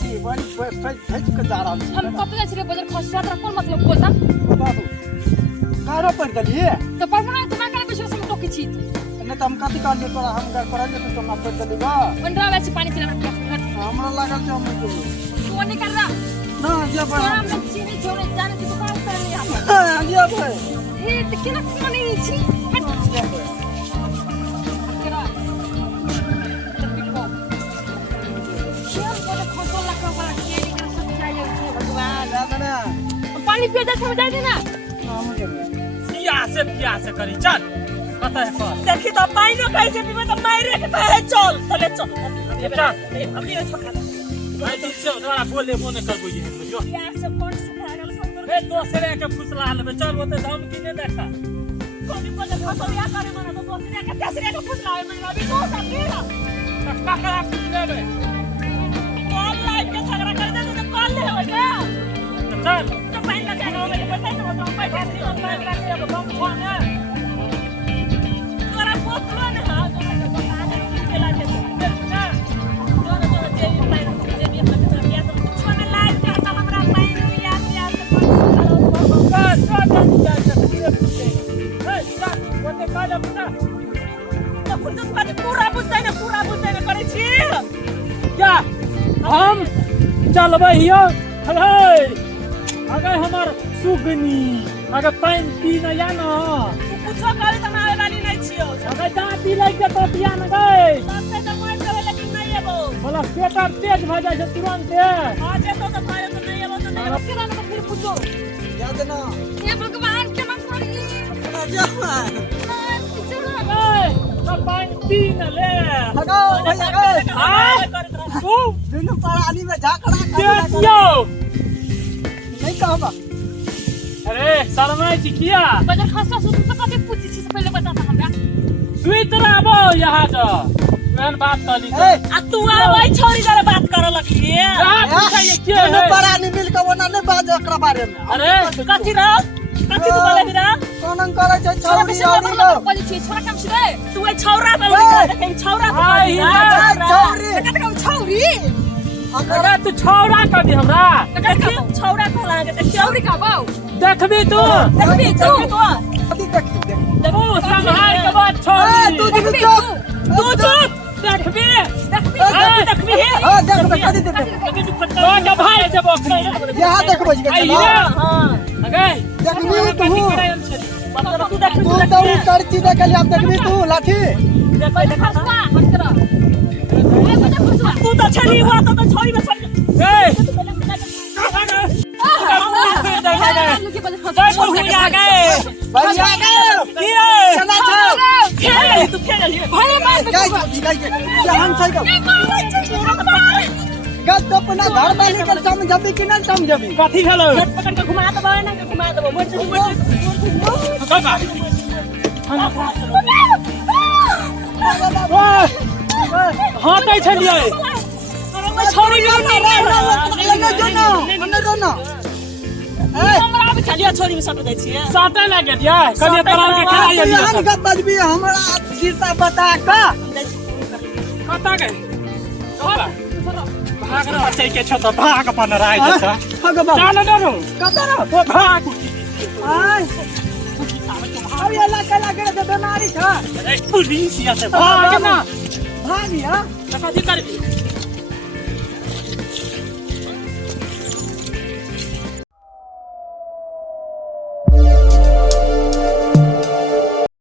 छी बड़ी भेज के जा रहल छी हम कत जाय छी रे बजर खसवा तोरा कोन मतलब बोलता बाबू कारो पड़ दलिए तो परमना इतना करे विश्वास हम टोकी छी नहीं तो हम कथि कहलिए तोरा हम घर पर आइले तो हम पड़ दलीगा पंडरा वे छी पानी पिला हमरा लागल छै हम तू निकल रहा ना जे पर तोरा हम चीनी छोड़े जाने की दुकान कर लिया लिया भाई ए त केना कोन नहीं छी लिया भाई केरा पानी पिए जाए समझ जाए ना पिया से करी चल पता है पर देखी तो पानी न कहि जे पीबे त मारे के है चल चले चल बेटा अभी छोका भाई तुम से द्वारा बोले मोने कर बुझी बुझियो यार से कोन सिखा गेल संतर ए दोसरे के फुसला लेबे चल ओते हम की ने देखा कोनी बोले खसरिया करे मना तो दोसरे के तेसरे के फुसला है मैं अभी तो सकेला का करा कुछ लेबे कॉल लाइन के झगड़ा कर दे तो कॉल ले हो गया चल तो पानी लगा के मेरे पैसे न तो पैसे नहीं होता है लगा के बम खाना तोरा बोतलो ने हां तो दुकान के लाके ना जो जे पानी जे भी अपना पिया तो छोने लाइन के तो हमरा पानी पिया पिया से पूरा बुझते न करे छी क्या हम चलबे हियो हेलो अगर हमार सुगनी अगर पानी पी न या न कुछो करे त आवे वाली नहीं छियो अगर दांती लग के तो पिया न गए सबसे तो मार देवे लेकिन नहीं एबो बोला पेटर तेज भ जाय छै तुरंत आ जेतो तो भाई तो नहीं एबो तो नहीं एबो केना न फिर पूछो याद ना हे भगवान केना करी जा सब पानी पी न ले हगाओ भैया ए तू बिनु पानी में झाकड़ा देखियो नहीं कहबा अरे शर्मा जी किया बजर खसवा सुन से कते पूछी छी से पहले बता था हमरा स्वीट लाबो यहाँ तो मैंने बात कर ली ए आ तू आबै छोरी जरे बात करे लखी पूछा ये क्या बिनु है पानी मिल के ओना नहीं बाज एकरा बारे में अरे कथि रो कथि तू बोले बिरा कोनन करे छै छोरा छौरी के औरी बोले बोली छी छोरा काम छी रे तू ए छौरा बोले देखे छौरा तो आई छौरी कते काम छौरी अरे तू छौड़ा कर दी हमरा देखी छौरा को लागे त छौरी का बाऊ देखबी तू देखबी तू कथि देखी तू संभाल के बात ए छोड़ तू चुप चुप तू चुप देखबी देखबी हां देख कथि देख तो जब भाई जब यहां देखबो जी आई चला हां अगे देखबी तू तू देख तू तो करची देखली अब देखबी तू लाठी खसवा हट कर ए बजर खसवा तू तो छली हुआ तो छोरी में छली ए देखो हुआ गए भैया गिरे चला चल खेल तू खेल भाई मार गाय हम छै गद तो अपना घर में निकल समझबी कि नहीं समझबी कथी भेलो पकड़ के घुमा दबो ना घुमा दबो मोर काका हां कह छलिए छोरी हमरा अब चलिया छोरी में सट दै छियै साथे लगे दिया कलिए तोरा के खड़ा यानी गद बजबी हमरा सीता बता का कता गए भाग रहा बच्चे के छ त भाग अपन राय छ भगवान चल डरो कता रो तो भाग आय अब ये लगे तो बीमारी था अरे पुलिस या से भाग ना भागिया कथी करबी